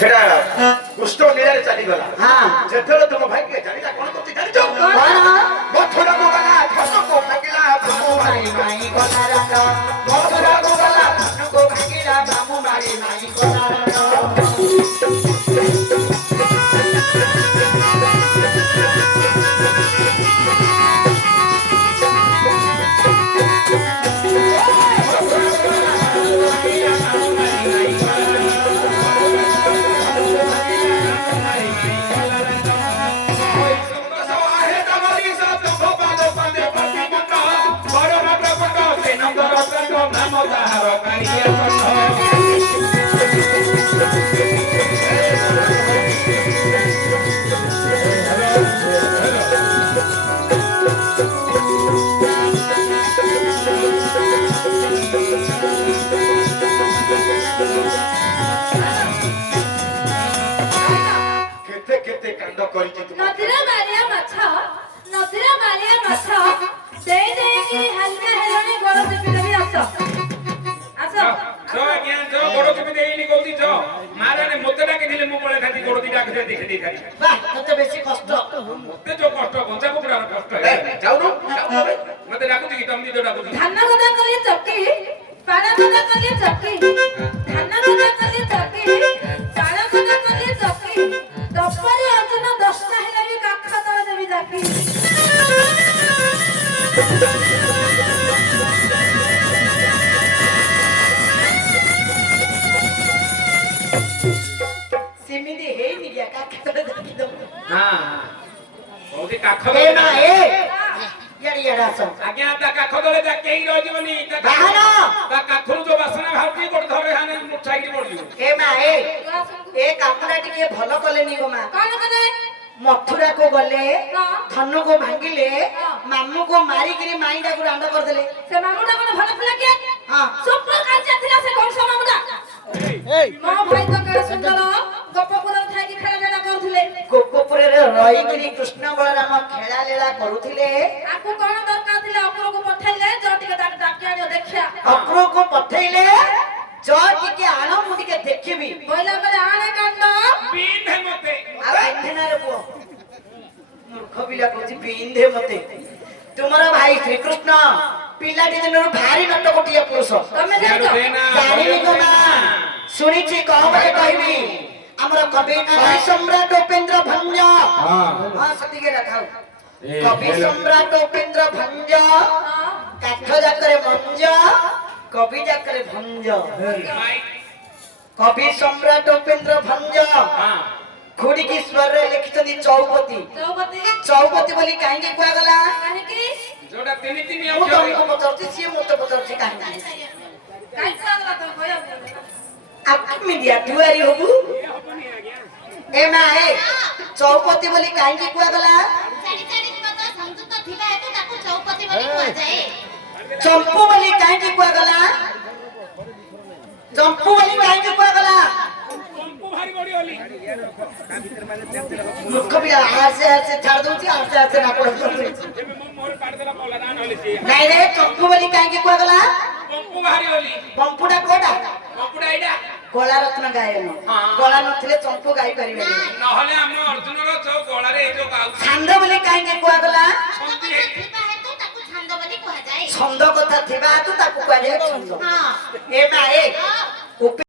সেটা কুষ্ঠ নীলারে চালি গলা যেতেବେଳେ ତମ ଭାଇ କେ ଜାଣିଲା କଣ କରୁଛି ଜାଣିଛ ମଥୁରାକୁ ଗଲା ଧନକୁ ଭାଙ୍ଗିଲା ବାମୁ ମାରି ମାଇ ଗଲା ରଙ୍ଗ ମଥୁରାକୁ ଗଲା ଧନକୁ ଭାଙ୍ଗିଲା ବାମୁ ମାରି ମାଇ ଗଲା ରଙ୍ଗ नदीरा बालिया माछ नदीरा बालिया माछ देई देई की हल्का हेलोनी गोड़ टिपी देबी आसो आसो जो आज्ञा जो गोड़ टिपी देईनी कहती जो माराने मते डाके दिले मु पळे खाती गोड़ दी डाके देखि देई खाती वाह तते बेसी कष्ट मते जो कष्ट गंजा कुकुरार कष्ट जाउनु मते डाकुची की तम दी तो डाकुची धान गदा कली चक्की पाड़ा गदा कली चक्की धान गदा कली चक्की पाड़ा गदा कली चक्की दपरी अर्जुन 10 टा हेला भी काखा तळ देबी जाकी सिमिदी हे निया काखा तळ देखि दो हां ओदी काख ए ना ए याडी याडा सो आज्ञा ता काख दले जा केही रहिबनी बाहन ता काखरु जो बासना भाउची गोड़ धरे हाने मुठाई की पड़ियो ए मा ए कापड़ा टिके भलो कलेनी गो मा कोन कने मथुरा को गले धनु को भांगिले मामू को मारी गिरी माइंडा को रांड कर देले से मामुडा कोन भलो फला के हां सुपर काचा थिला से कोन मामुडा मो भाई तो केड़े सुंदर गोपपुर थाई की खेला लेला करथिले गोपपुर रे रही गिरी कृष्ण बलराम खेला लेला करूथिले आपको कोन दरकार थिले अपुर को पठाइले जो टिके डाक आनियो देखिया अपुर को पठैले जो टिके आनो मुडी के देखिबी बोला बले आने कांड बिंधे मते आ बिंधना रे को मूर्ख बिला कोची बिंधे मते तुमरा भाई श्री कृष्ण पिलाटी दिनर भारी नटकोटिया पुरुष तमे देखो जानिनी को ना सुनी छी कहबे कहबी हमरा कवि सम्राट उपेंद्र भंज हां सती के रखाऊ कवि सम्राट उपेंद्र भंज काठ जाकरे भंज कवि जाकरे भंज कवि सम्राट उपेंद्र भंज हां खुड़ी की स्वर रे लिखितनी चौपती चौपती बोली काहे के कुआ गला काहे की जोडा तिनी तिनी मु तुमको पचरती सी मु तो पचरती काहे काहे सागला तो भया आपकी मीडिया दुआरी होबू ए मा ए चौपती बोली काहे के कुआ गला चाडी चाडी मत संयुक्त थिबा हेतु ताको चौपती बोली कुआ जाए चंपू बोली काहे के कुआ गला चंपू बोली काहे के कुआ गला पंपू भारी बड़ी होली मुख भी आसे छाड़ दूची आसे ना पड़ दूची जेबे मोर काट देला पला दान होली से नहीं रे चंपू बोली काहे के कुआ गला पंपू भारी होली पंपुडा कोडा पंपूडा एडा गला रत्न गायन हाँ। गला नथिले चंपू गाई परिबे नहले हम अर्जुनर जो गळारे ए जो गाउ छंद बोली काहे के कुआ गला छंदी थिबा हेतु ताको छंद बोली कुआ जाए छंद कथा थिबा तू ताकू कुआ जाय छंद हां ए मा ए